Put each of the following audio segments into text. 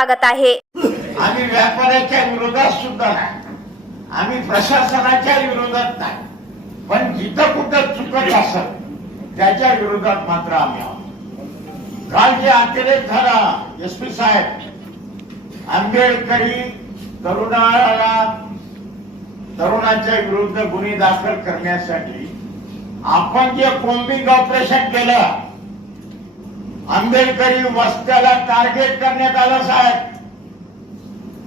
स्वागत आहे. आम्ही व्यापाऱ्याच्या विरोधात सुद्धा नाही. आम्ही प्रशासनाच्या विरोधात नाही. पण जिथं कुठं चुकत असत त्याच्या विरोधात मात्र आम्ही आहोत. काल जे अतिरेक झाला एस पी साहेब. आंबेडकरी तरुणाला तरुणाच्या विरुद्ध गुन्हे दाखल करण्यासाठी आपण जे कोम्बिंग ऑपरेशन केलं आंबेडकरी वस्त्याला टार्गेट करण्यात आलं साहेब.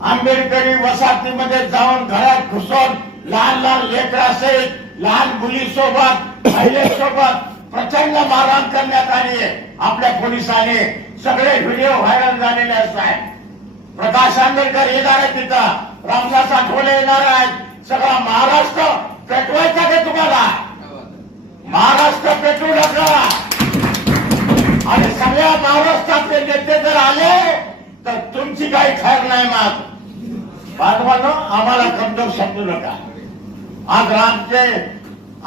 आंबेडकरी वसाहतीमध्ये जाऊन घरात घुसून लहान लहान लेकर असेल लहान मुलीसोबत महिलेसोबत प्रचंड मारहाण करण्यात आली आपल्या पोलिसांनी. सगळे व्हिडिओ व्हायरल झालेले आहेत साहेब. प्रकाश आंबेडकर येणार आहे तिथं. रामदास आठवले येणार आहेत. सगळा महाराष्ट्र पेटवायचा का तुम्हाला? महाराष्ट्र पेटवू नका. सगळ्या महाराष्ट्रातले नेते जर आले तर तुमची काही खैर नाही मग. बांधवांनो आम्हाला कमजोर समजू नका. आज रामचे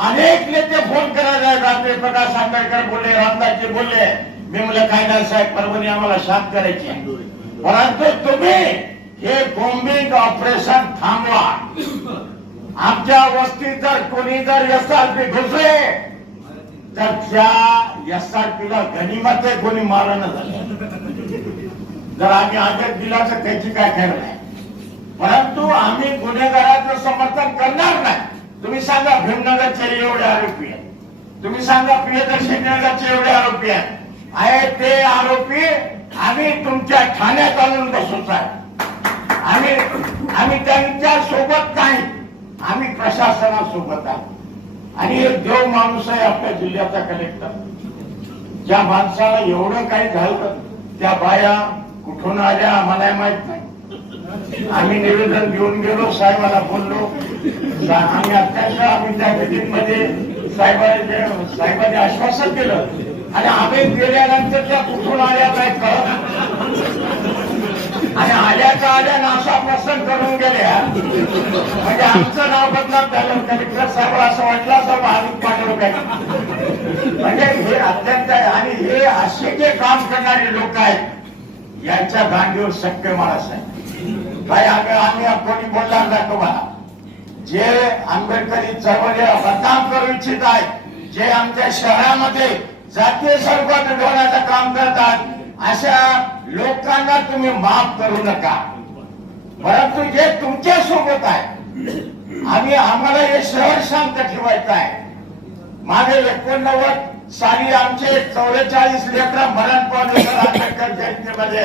अनेक नेते फोन करायला रात्री प्रकाश आंबेडकर बोलले रामदासजी बोलले मी म्हणलं काय नाही साहेब परभणी आम्हाला शांत करायची परंतु तुम्ही हे बॉम्बिंग ऑपरेशन थांबवा. आमच्या वस्तीत जर कोणी जर एस आर पी घुसले तर त्या एसआरपीला गनिमत आहे कोणी मारण झालं जर आम्ही आदेश दिला तर त्याची काय खरं नाही. परंतु आम्ही गुन्हेगाराचं समर्थन करणार नाही. तुम्ही सांगा भीमनगरचे एवढे आरोपी आहेत. तुम्ही सांगा प्रियदर्शनी नगरचे एवढे आरोपी आहेत. आहे ते आरोपी आम्ही तुमच्या ठाण्यात आणून बसू साहेब. आम्ही आम्ही त्यांच्यासोबत नाही. आम्ही प्रशासनासोबत आहोत. आणि एक देव माणूस आहे आपल्या जिल्ह्याचा कलेक्टर ज्या माणसाला एवढं काही झालं त्या बाया कुठून आल्या आम्हाला माहीत नाही. आम्ही निवेदन घेऊन गेलो साहेबाला बोललो आम्ही अत्यंत आम्ही त्या मध्ये साहेबांनी साहेबांनी आश्वासन केलं आणि आम्ही गेल्यानंतर त्या कुठून आल्या काय कळत आणि आल्याच्या आल्या नाशा प्रसन्न करून गेल्या म्हणजे आमचं नाव बदनाम झालं. कलेक्टर साहेब असं वाटलं असं भाविक काय म्हणजे हे अत्यंत आणि हे असे जे काम करणारे लोक आहेत यांच्या गांडीवर शक्य माणूस आहे. काय आम्ही आम्ही कोणी बोलणार नाही तुम्हाला. जे आंबेडकरी चळवळीला बदनाम करू इच्छित आहेत जे आमच्या शहरामध्ये जातीय स्वरूपात ठेवण्याचं काम करतात अशा लोकांना तुम्ही माफ करू नका. परंतु जे तुमच्यासोबत आहे आम्ही आम्हाला हे शहर शांत ठेवायचं आहे. मागे एकोणनव्वद साली आमचे चौवेचाळीस लेकर मरण पावले आंबेडकर जयंतीमध्ये.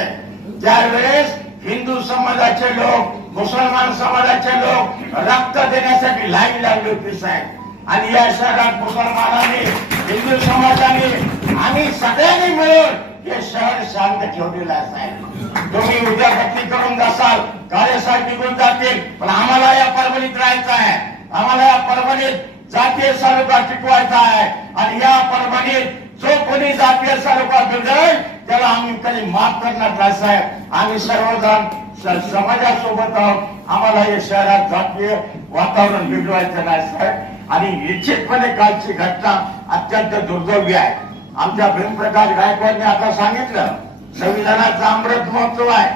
त्यावेळेस हिंदू समाजाचे लोक मुसलमान समाजाचे लोक रक्त देण्यासाठी लाईन लागली होती साहेब. आणि या शहरात मुसलमानांनी हिंदू समाजाने आणि सगळ्यांनी मिळून हे शहर शांत ठेवलेलं आहे साहेब. तुम्ही उद्या बदली करून जासाल कार्यशाळ निघून जातील पण आम्हाला या परभणीत राहायचं आहे. आम्हाला या परभणीत जातीय स्वरूपा टिकवायचा आहे. आणि या परभणीत जो कोणी जातीय स्वरूपा बिघडेल त्याला आम्ही कधी माफ करणार नाही साहेब. आम्ही सर्वजण समाजासोबत आहोत. आम्हाला या शहरात जातीय वातावरण बिघडवायचं नाही साहेब. आणि निश्चितपणे कालची घटना अत्यंत दुर्दैवी आहे. आमच्या भीमप्रकाश गायकवाडने आता सांगितलं संविधानाचा अमृत महोत्सव आहे.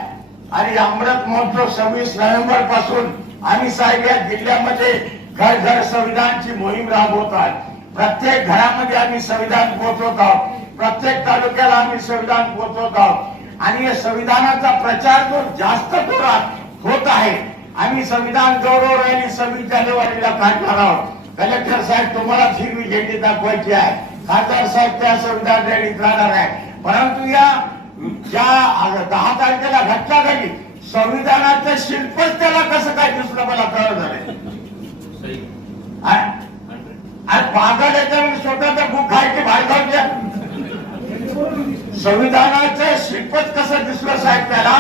आणि अमृत महोत्सव सव्वीस नोव्हेंबरपासून आम्ही साहेब या जिल्ह्यामध्ये घर घर संविधानची मोहीम राबवत आहे प्रत्येक घरामध्ये आम्ही संविधान पोहोचवत आहोत. प्रत्येक तालुक्याला आम्ही संविधान पोहोचवत आहोत. आणि या संविधानाचा प्रचार जो जास्त जोरात होत आहे आम्ही संविधान गौरव आणि सव्वीस जानेवारीला काढणार आहोत. कलेक्टर साहेब तुम्हाला हिरवी झेंडी दाखवायची आहे. खासदार साहेब त्या संविधान रॅलीत राहणार आहे. परंतु या ज्या दहा तारखेला घटना घडली संविधानाचं शिल्पच त्याला कसं काय दिसलं मला कळत झालंय आणि याच्यावर स्वतःचा बुक खायची द्या संविधानाचं शिल्पच कसं दिसलं साहेब त्याला?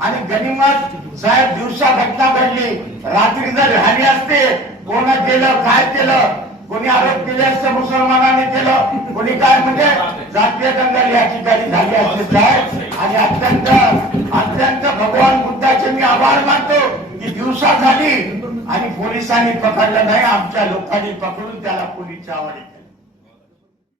आणि गनिमत साहेब दिवसा घटना घडली. रात्री जर राहिली असते कोण केलं काय केलं? कोणी आरोप केले असते मुसलमानाने केलं? कोणी काय म्हणजे जातीय दंगल या ठिकाणी झाली असते साहेब? आणि अत्यंत अत्यंत भगवान बुद्धाचे मी आभार मानतो की दिवसा झाली आणि पोलिसांनी पकडलं नाही आमच्या लोकांनी पकडून त्याला पोलीसच्या हवाली केलं